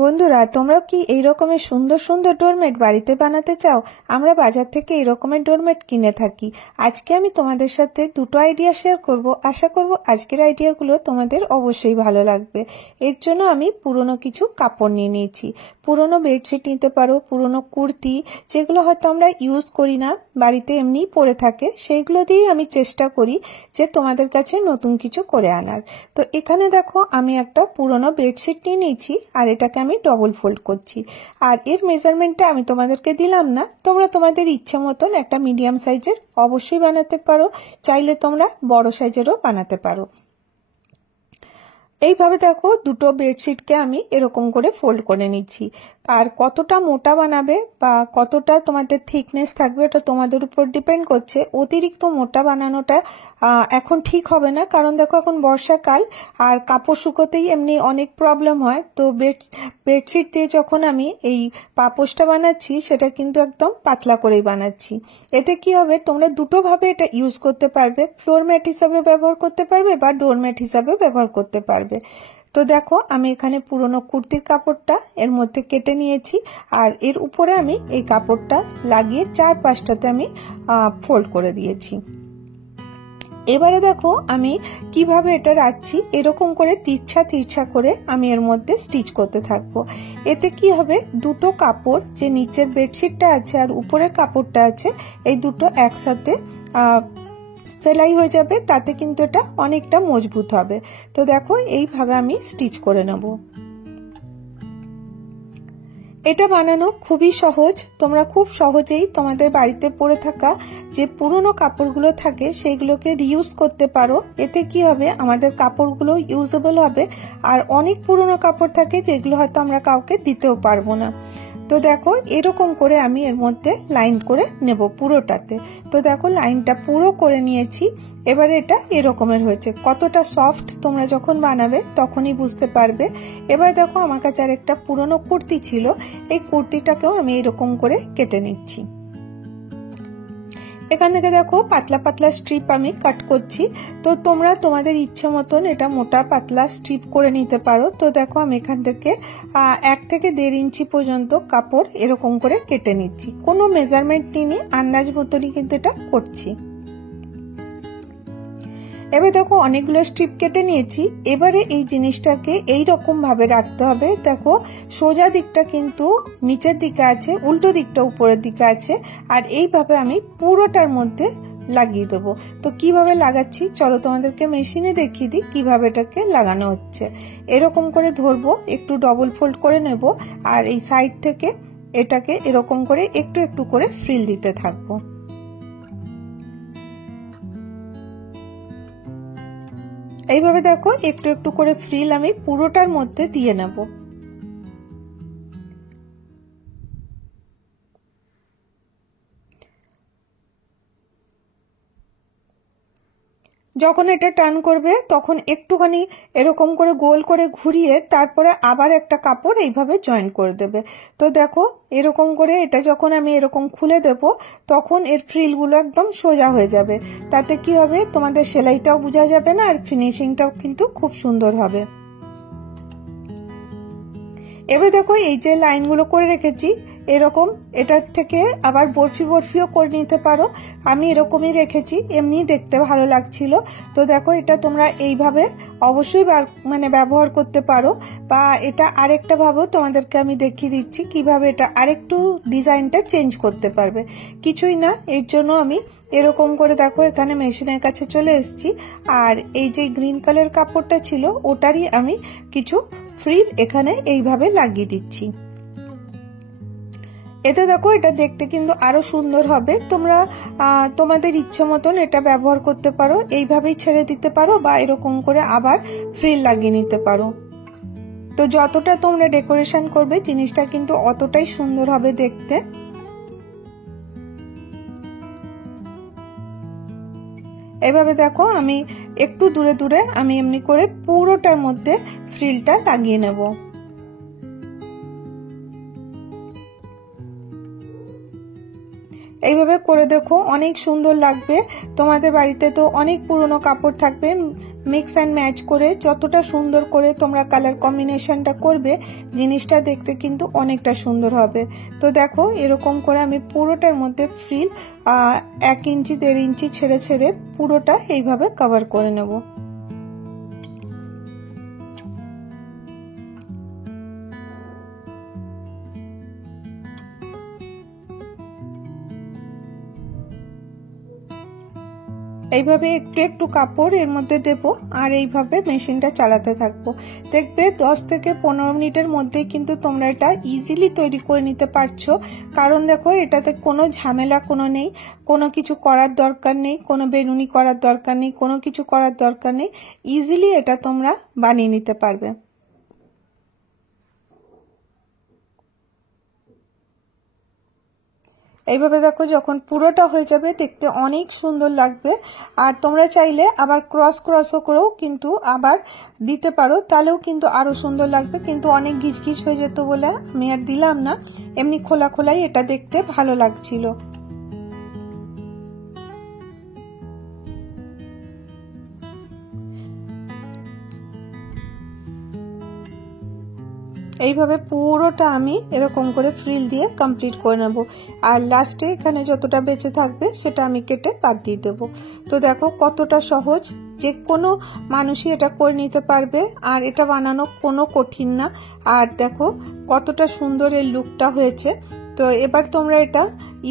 বন্ধুরা, তোমরা কি এই রকমের সুন্দর সুন্দর ডোরমেট বাড়িতে বানাতে চাও? আমরা বাজার থেকে এই রকমের ডোরমেট কিনে থাকি। আজকে আমি তোমাদের সাথে দুটো আইডিয়া শেয়ার করব। আশা করব আজকের আইডিয়াগুলো তোমাদের অবশ্যই ভালো লাগবে। এর জন্য আমি পুরনো কিছু কাপড় নিয়ে নিয়েছি। পুরনো বেডশিট নিতে পারো, পুরনো কুর্তি, যেগুলো হয়তো আমরা ইউজ করি না, বাড়িতে এমনিই পরে থাকে, সেইগুলো দিয়েই আমি চেষ্টা করি যে তোমাদের কাছে নতুন কিছু করে আনার। তো এখানে দেখো, আমি একটা পুরনো বেডশিট নিয়ে নিয়েছি আর এটাকে আমি ডবল ফোল্ড করছি। আর এর মেজারমেন্টটা আমি তোমাদেরকে দিলাম না, তোমরা তোমাদের ইচ্ছে মতন একটা মিডিয়াম সাইজের অবশ্যই বানাতে পারো, চাইলে তোমরা বড় সাইজেরও বানাতে পারো। এইভাবে দেখো, দুটো বেডশিটকে আমি এরকম করে ফোল্ড করে নিচ্ছি। আর কতটা মোটা বানাবে বা কতটা তোমাদের থিকনেস থাকবে এটা তোমাদের উপর ডিপেন্ড করছে। অতিরিক্ত মোটা বানানোটা এখন ঠিক হবে না, কারণ দেখো এখন বর্ষাকাল আর কাপড় শুকোতেই এমনি অনেক প্রবলেম হয়। তো বেডশিট দিয়ে যখন আমি এই পাপোশটা বানাচ্ছি, সেটা কিন্তু একদম পাতলা করেই বানাচ্ছি। এতে কি হবে, তোমরা দুটো ভাবে এটা ইউজ করতে পারবে। ফ্লোর ম্যাট হিসাবে ব্যবহার করতে পারবে বা ডোরম্যাট হিসাবে ব্যবহার করতে পারবে। তো দেখো, আমি এখানে পুরনো কুর্তির কাপড়টা এর মধ্যে কেটে নিয়েছি আর এর উপরে আমি এই কাপড়টা লাগিয়ে চারপাশটাতে আমি ফোল্ড করে দিয়েছি। এবারে দেখো আমি কিভাবে এটা রাখছি। এরকম করে তিরছা তিরছা করে আমি এর মধ্যে স্টিচ করতে থাকবো। এতে কি হবে, দুটো কাপড়, যে নিচের বেডশিটটা আছে আর উপরের কাপড়টা আছে, এই দুটো একসাথে সেলাই হয়ে যাবে। তাতে কিন্তু এটা অনেকটা মজবুত হবে। তো দেখো, এইভাবে আমি স্টিচ করে নেব। এটা বানানো খুবই সহজ। তোমরা খুব সহজেই তোমাদের বাড়িতে পরে থাকা যে পুরনো কাপড়গুলো থাকে সেইগুলোকে রিউজ করতে পারো। এতে কি হবে, আমাদের কাপড়গুলো ইউজেবল হবে। আর অনেক পুরনো কাপড় থাকে যেগুলো হয়তো আমরা কাউকে দিতেও পারবো না। তো দেখো, এরকম করে আমি এর মধ্যে লাইন করে নেব পুরোটাতে। তো দেখো, লাইনটা পুরো করে নিয়েছি। এবারে এটা এরকমের হয়েছে। কতটা সফট তোমরা যখন বানাবে তখনই বুঝতে পারবে। এবার দেখো, আমার কাছে আর একটা পুরনো কুর্তি ছিল, এই কুর্তিটাকেও আমি এরকম করে কেটে নিচ্ছি। এখান থেকে দেখো, পাতলা পাতলা স্ট্রিপ আমি কাট করছি। তো তোমরা তোমাদের ইচ্ছে মতন এটা মোটা পাতলা স্ট্রিপ করে নিতে পারো। তো দেখো, আমি এখান থেকে 1 থেকে 1.5 ইঞ্চি পর্যন্ত কাপড় এরকম করে কেটে নিচ্ছি। কোনো মেজারমেন্ট নিয়ে আন্দাজ মতনই কিন্তু এটা করছি। এবার দেখো, অনেকগুলো স্ট্রিপ কেটে নিয়েছি। এবারে এই জিনিসটাকে এই রকম ভাবে রাখতে হবে। দেখো, সোজা দিকটা কিন্তু নিচের দিকে আছে, উল্টো দিকটা উপরের দিকে আছে। আর এইভাবে আমি পুরোটার মধ্যে লাগিয়ে দেবো। তো কিভাবে লাগাচ্ছি চলো তোমাদেরকে মেশিনে দেখিয়ে দিই কিভাবে এটাকে লাগানো হচ্ছে। এরকম করে ধরবো, একটু ডবল ফোল্ড করে নেব আর এই সাইড থেকে এটাকে এরকম করে একটু একটু করে ফ্রিল দিতে থাকবো। এইভাবে দেখো, একটু একটু করে ফ্রিল আমি পুরোটার মধ্যে দিয়ে নেব। যখন এটা টার্ন করবে তখন একটুখানি এরকম করে গোল করে ঘুরিয়ে তারপরে আবার একটা কাপড় এইভাবে জয়েন করে দেবে। তো দেখো, এরকম করে এটা যখন আমি এরকম খুলে দেব তখন এর ফ্রিলগুলো একদম সোজা হয়ে যাবে। তাতে কি হবে, তোমাদের সেলাইটাও বোঝা যাবে না আর ফিনিশিংটাও কিন্তু খুব সুন্দর হবে। এবার দেখো, এই যে লাইনগুলো করে রেখেছি এরকম, এটার থেকে আবার বরফি বরফিও করে নিতে পারো। আমি এরকমই রেখেছি, এমনি দেখতে ভালো লাগছিল। তো দেখো, এটা তোমরা এইভাবে অবশ্যই ব্যবহার করতে পারো। বা এটা আরেকটা ভাবেও তোমাদেরকে আমি দেখিয়ে দিচ্ছি কিভাবে এটা আরেকটু ডিজাইনটা চেঞ্জ করতে পারবে। কিছুই না, এর জন্য আমি এরকম করে দেখো এখানে মেশিনের কাছে চলে এসেছি। আর এই যে গ্রিন কালার কাপড়টা ছিল ওটারই আমি কিছু ফ্রিল এখানে এইভাবে লাগিয়ে দিচ্ছি। এতে দেখো, এটা দেখতে কিন্তু আরো সুন্দর হবে। তোমরা তোমাদের ইচ্ছে মতন এটা ব্যবহার করতে পারো, এইভাবেই ছেড়ে দিতে পারো বা এরকম করে আবার ফ্রিল লাগিয়ে নিতে পারো। তো যতটা তোমরা ডেকোরেশন করবে জিনিসটা কিন্তু অতটাই সুন্দর হবে দেখতে। এভাবে দেখো, আমি একটু দূরে দূরে আমি এমনি করে পুরোটার মধ্যে ফ্রিলটা লাগিয়ে নেব। এইভাবে করে দেখো, অনেক সুন্দর লাগবে। তোমাদের বাড়িতে তো অনেক পুরনো কাপড় থাকবে, মিক্স অ্যান্ড ম্যাচ করে যতটা সুন্দর করে তোমরা কালার কম্বিনেশনটা করবে, জিনিসটা দেখতে কিন্তু অনেকটা সুন্দর হবে। তো দেখো এরকম করে আমি পুরোটার মধ্যে ফ্রিল 1 ইঞ্চি 1.5 ইঞ্চি ছেড়ে ছেড়ে পুরোটা এইভাবে কভার করে নেব। এইভাবে একটু একটু কাপড় এর মধ্যে দেব আর এইভাবে মেশিনটা চালাতে থাকবো। দেখবে 10 থেকে 15 মিনিটের মধ্যে কিন্তু তোমরা এটা ইজিলি তৈরি করে নিতে পারছো। কারণ দেখো এটাতে কোনো ঝামেলা কোনো নেই, কোনো কিছু করার দরকার নেই, কোনো বেনুনি করার দরকার নেই, কোনো কিছু করার দরকার নেই। ইজিলি এটা তোমরা বানিয়ে নিতে পারবে। এইভাবে দেখো যখন পুরোটা হয়ে যাবে দেখতে অনেক সুন্দর লাগবে। আর তোমরা চাইলে আবার ক্রস ক্রসও করেও কিন্তু আবার দিতে পারো, তাহলেও কিন্তু আরো সুন্দর লাগবে। কিন্তু অনেক ঘিচঘিচ হয়ে যেত বলে আমি আর দিলাম না, এমনি খোলা খোলাই এটা দেখতে ভালো লাগছিল। এইভাবে পুরোটা আমি এরকম করে ফ্রিল দিয়ে কমপ্লিট করে নেব। আর লাস্টে এখানে যতটা বেঁচে থাকবে সেটা আমি কেটে বাদ দিয়ে দেবো। তো দেখো কতটা সহজ, যে কোনো মানুষই এটা করে নিতে পারবে। আর এটা বানানো কোনো কঠিন না। আর দেখো কতটা সুন্দর এর লুকটা হয়েছে। তো এবার তোমরা এটা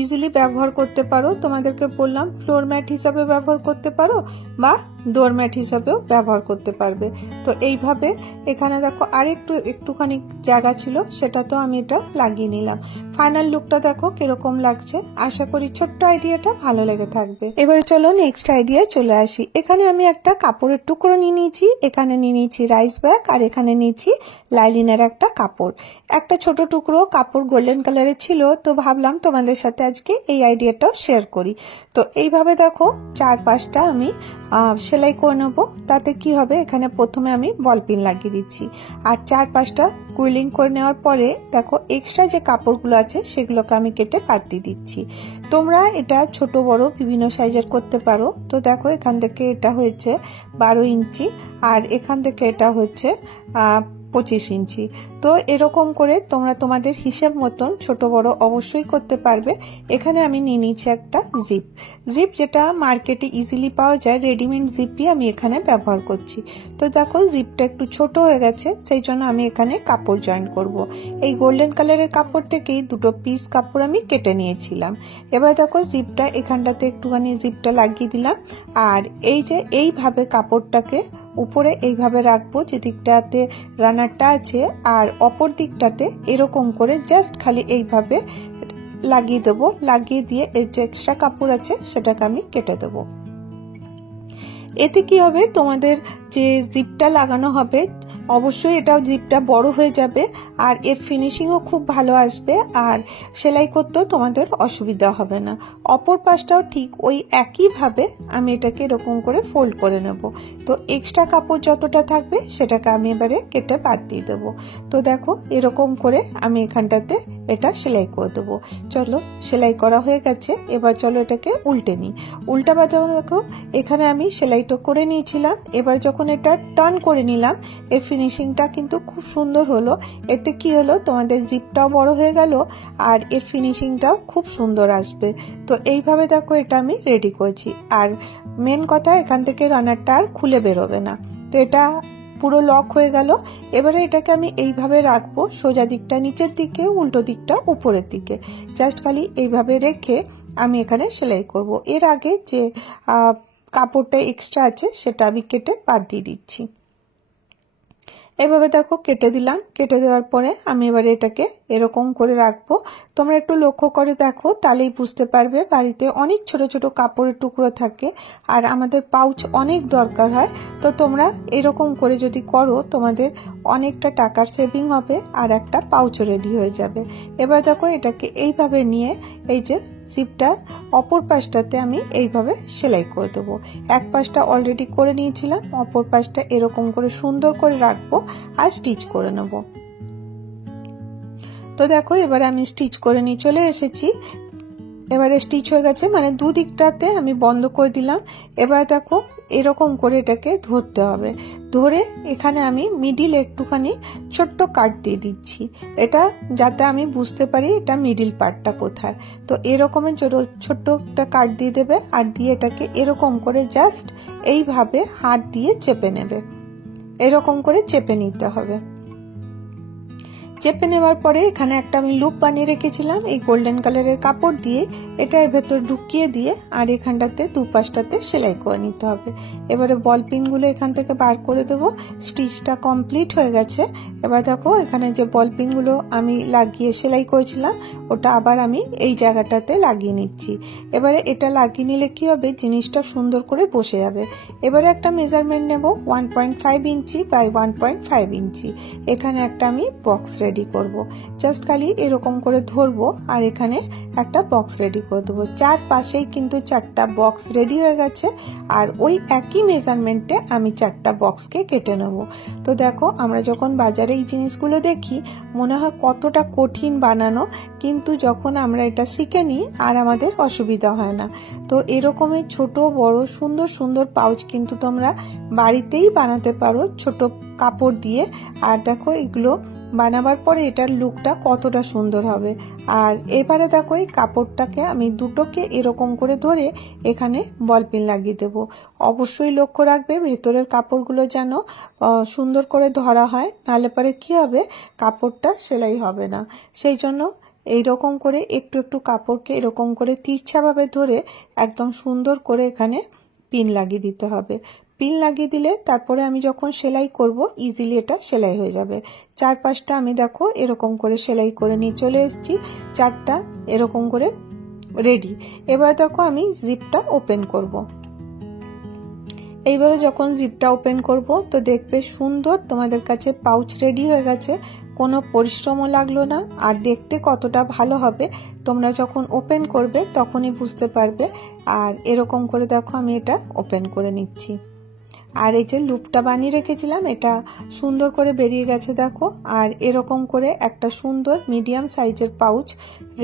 ইজিলি ব্যবহার করতে পারো। তোমাদেরকে বললাম ফ্লোর ম্যাট হিসাবে ব্যবহার করতে পারো বা ডোর ম্যাট হিসাবেও ব্যবহার করতে পারবে। তো এইভাবে এখানে দেখো আর একটুখানি জায়গা ছিল, সেটা তো আমি এটা লাগিয়ে নিলাম। ফাইনাল লুকটা দেখো কিরকম লাগছে। আশা করি ছোট্ট আইডিয়াটা ভালো লেগে থাকবে। এবারে চলো নেক্সট আইডিয়ায় চলে আসি। এখানে আমি একটা কাপড়ের টুকরো নিয়ে নিয়েছি, এখানে নিয়ে নিয়েছি রাইস ব্যাগ, আর এখানে নিয়েছি লাইলিনের একটা কাপড়। একটা ছোট টুকরো কাপড় গোল্ডেন কালারের ছিল, তো ভাবলাম তোমাদের সাথে আজকে এই আইডিয়াটাও শেয়ার করি। তো এইভাবে দেখো 4-5টা আমি সেলাই করে নেবো। তাতে কি হবে, এখানে প্রথমে আমি বল পিন লাগিয়ে দিচ্ছি, আর 4-5টা কুইলিং করে নেওয়ার পরে দেখো এক্সট্রা যে কাপড়গুলো আছে সেগুলোকে আমি কেটে বাদ দিয়ে দিচ্ছি। তোমরা এটা ছোট বড় বিভিন্ন সাইজের করতে পারো। তো দেখো এখান থেকে এটা হয়েছে 12 ইঞ্চি, আর এখান থেকে এটা হচ্ছে 25 ইঞ্চি। তো এরকম করে তোমরা তোমাদের হিসাব মতন ছোট বড় অবশ্যই করতে পারবে। এখানে আমি নিয়ে নিচ্ছি একটা জিপ যেটা মার্কেটে ইজিলি পাওয়া যায়, রেডিমেড জিপই আমি এখানে ব্যবহার করছি। তো দেখো জিপটা একটু ছোট হয়ে গেছে, সেই জন্য আমি এখানে কাপড় জয়েন করব। এই গোল্ডেন কালারের কাপড় থেকেই 2 পিস কাপড় আমি কেটে নিয়েছিলাম। এবার দেখো জিপটা এখানটাতে একটুখানি জিপটা লাগিয়ে দিলাম। আর এই যে এইভাবে কাপড়টাকে উপরে এইভাবে রাখবো, যে দিকটাতে রানারটা আছে আর অপর দিকটাতে এরকম করে জাস্ট খালি এইভাবে লাগিয়ে দেবো। লাগিয়ে দিয়ে এর যে এক্সট্রা কাপড় আছে সেটাকে আমি কেটে দেবো। এতে কি হবে, তোমাদের যে জিপটা লাগানো হবে অবশ্যই এটাও জিপটা বড় হয়ে যাবে, আর এর ফিনিশিংও খুব ভালো আসবে, আর সেলাই করতেও তোমাদের অসুবিধা হবে না। অপর পাশটাও ঠিক ওই একইভাবে আমি এটাকে এরকম করে ফোল্ড করে নেব। তো এক্সট্রা কাপড় যতটা থাকবে সেটাকে আমি এবারে কেটে বাদ দিয়ে দেবো। তো দেখো এরকম করে আমি এখানটাতে এটা সেলাই করে দেবো। চলো সেলাই করা হয়ে গেছে, এবার চলো এটাকে উল্টে নিই। উল্টা বাঁধা দেখো এখানে আমি সেলাইটা করে নিয়েছিলাম। এবার যখন এটা টার্ন করে নিলাম, এর ফিনিশিংটা কিন্তু খুব সুন্দর হলো। এতে কি হলো, তোমাদের জিপটাও বড় হয়ে গেল আর এর ফিনিশিংটাও খুব সুন্দর আসবে। তো এইভাবে দেখো এটা আমি রেডি করেছি। আর মেন কথা, এখান থেকে রানারটা আর খুলে বেরোবে না। তো এটা পুরো লক হয়ে গেল। এবারে এটাকে আমি এইভাবে রাখবো, সোজা দিকটা নিচের দিকে, উল্টো দিকটা উপরের দিকে। জাস্ট খালি এইভাবে রেখে আমি এখানে সেলাই করব। এর আগে যে কাপড়টা এক্সট্রা আছে সেটা আমি কেটে বাদ দিয়ে দিচ্ছি। এভাবে দেখো কেটে দিলাম। কেটে দেওয়ার পরে আমি এবারে এটাকে এরকম করে রাখবো। তোমরা একটু লক্ষ্য করে দেখো, তাহলেই বুঝতে পারবে। বাড়িতে অনেক ছোট ছোট কাপড়ের টুকরো থাকে আর আমাদের পাউচ অনেক দরকার হয়। তো তোমরা এরকম করে যদি করো তোমাদের অনেকটা টাকার সেভিং হবে আর একটা পাউচও রেডি হয়ে যাবে। এবার দেখো এটাকে এইভাবে নিয়ে এই যে জিপটা অপর পাশটাতে আমি এইভাবে সেলাই করে দেবো। এক পাশটা অলরেডি করে নিয়েছিলাম, অপর পাশটা এরকম করে সুন্দর করে রাখবো আর স্টিচ করে নেব। তো দেখো এবারে আমি স্টিচ করে নিয়ে চলে এসেছি। এবারে স্টিচ হয়ে গেছে, মানে দুদিকটাতে আমি বন্ধ করে দিলাম। এবার দেখো এরকম করে এটাকে ধরতে হবে, ধরে এখানে আমি মিডিল একটুখানি ছোট্ট কাট দিয়ে দিচ্ছি, এটা যাতে আমি বুঝতে পারি এটা মিডিল পার্টটা কোথায়। তো এরকমের ছোট্ট একটা কাট দিয়ে দেবে, আর দিয়ে এটাকে এরকম করে জাস্ট এইভাবে হাত দিয়ে চেপে নেবে, এরকম করে চেপে নিতে হবে। চেপে নেওয়ার পরে এখানে একটা আমি লুপ বানিয়ে রেখেছিলাম এই গোল্ডেন কালারের কাপড় দিয়ে, এটার ভেতর ঢুকিয়ে দিয়ে আর এখানটাতে দুপাশটাতে সেলাই করে নিতে হবে। এবারে বল পিনগুলো এখান থেকে বার করে দেবো। স্টিচটা কমপ্লিট হয়ে গেছে। এবার দেখো এখানে যে বল পিনগুলো আমি লাগিয়ে সেলাই করেছিলাম ওটা আবার আমি এই জায়গাটাতে লাগিয়ে নিচ্ছি। এবারে এটা লাগিয়ে নিলে কি হবে, জিনিসটা সুন্দর করে বসে যাবে। এবারে একটা মেজারমেন্ট নেব 1.5 ইঞ্চি বাই 1.5 ইঞ্চি। এখানে একটা আমি বক্স রেডি করব। জাস্ট খালি এরকম করে ধরবো আর এখানে একটা বক্স রেডি করে দেবো। চারপাশেই কিন্তু 4টা বক্স রেডি হয়ে গেছে, আর ওই একই মেজারমেন্টে আমি 4টা বক্সকে কেটে নেব। তো দেখো আমরা যখন বাজারে এই জিনিসগুলো দেখি মনে হয় কতটা কঠিন বানানো, কিন্তু যখন আমরা এটা শিখে নিই আর আমাদের অসুবিধা হয় না। তো এরকমই ছোট বড় সুন্দর সুন্দর পাউচ কিন্তু তোমরা বাড়িতেই বানাতে পারো ছোট কাপড় দিয়ে। আর দেখো এগুলো বানাবার পরে এটার লুকটা কতটা সুন্দর হবে। আর এবারে দেখো এই কাপড়টাকে আমি দুটোকে এরকম করে ধরে এখানে বল পিন লাগিয়ে দেবো। অবশ্যই লক্ষ্য রাখবে ভেতরের কাপড়গুলো যেন সুন্দর করে ধরা হয়, নাহলে পরে কি হবে, কাপড়টা সেলাই হবে না। সেই জন্য এইরকম করে একটু একটু কাপড়কে এরকম করে তিরছাভাবে ধরে একদম সুন্দর করে এখানে পিন লাগিয়ে দিতে হবে। পিন লাগিয়ে দিলে তারপরে আমি যখন সেলাই করব ইজিলি এটা সেলাই হয়ে যাবে। চারপাশটা আমি দেখো এরকম করে সেলাই করে নিয়ে চলে এসেছি, 4টা এরকম করে রেডি। এবার দেখো আমি জিপটা ওপেন করব। এইভাবে যখন জিপটা ওপেন করব তো দেখবে সুন্দর তোমাদের কাছে পাউচ রেডি হয়ে গেছে, কোনো পরিশ্রমও লাগলো না। আর দেখতে কতটা ভালো হবে তোমরা যখন ওপেন করবে তখনই বুঝতে পারবে। আর এরকম করে দেখো আমি এটা ওপেন করে নিচ্ছি। আর এই যে লুপটা বানিয়ে রেখেছিলাম এটা সুন্দর করে বেরিয়ে গেছে দেখো। আর এরকম করে একটা সুন্দর মিডিয়াম সাইজের পাউচ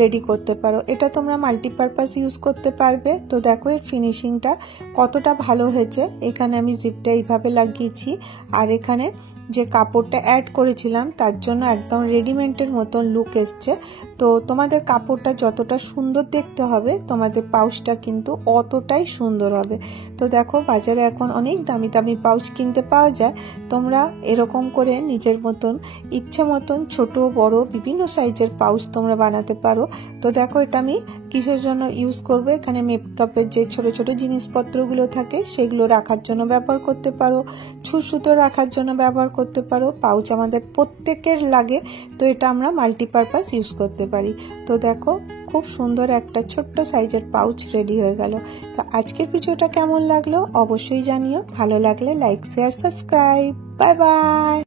রেডি করতে পারো, এটা তোমরা মাল্টিপারপাস ইউজ করতে পারবে। তো দেখো এর ফিনিশিংটা কতটা ভালো হয়েছে। এখানে আমি জিপটা এইভাবে লাগিয়েছি, আর এখানে যে কাপড়টা অ্যাড করেছিলাম তার জন্য একদম রেডিমেডের মতন লুক এসছে। তো তোমাদের কাপড়টা যতটা সুন্দর দেখতে হবে তোমাদের পাউচটা কিন্তু অতটাই সুন্দর হবে। তো দেখো বাজারে এখন অনেক দামি দামি পাউচ কিনতে পাওয়া যায়, তোমরা এরকম করে নিজের মতন ইচ্ছে মতন ছোট বড় বিভিন্ন সাইজের পাউচ তোমরা বানাতে পারো। তো দেখো এটা আমি কিসের জন্য ইউজ করবো, এখানে মেকআপের যে ছোট ছোট জিনিসপত্রগুলো থাকে সেগুলো রাখার জন্য ব্যবহার করতে পারো, সুতো রাখার জন্য ব্যবহার করতে পারো। পাউচ আমাদের প্রত্যেকের লাগে, তো এটা আমরা মাল্টিপারপাস ইউজ করতে পারি। তো দেখো খুব সুন্দর একটা ছোট্ট সাইজের পাউচ রেডি হয়ে গেল। তো আজকের ভিডিওটা কেমন লাগলো অবশ্যই জানিও, ভালো লাগলে like share subscribe. Bye bye.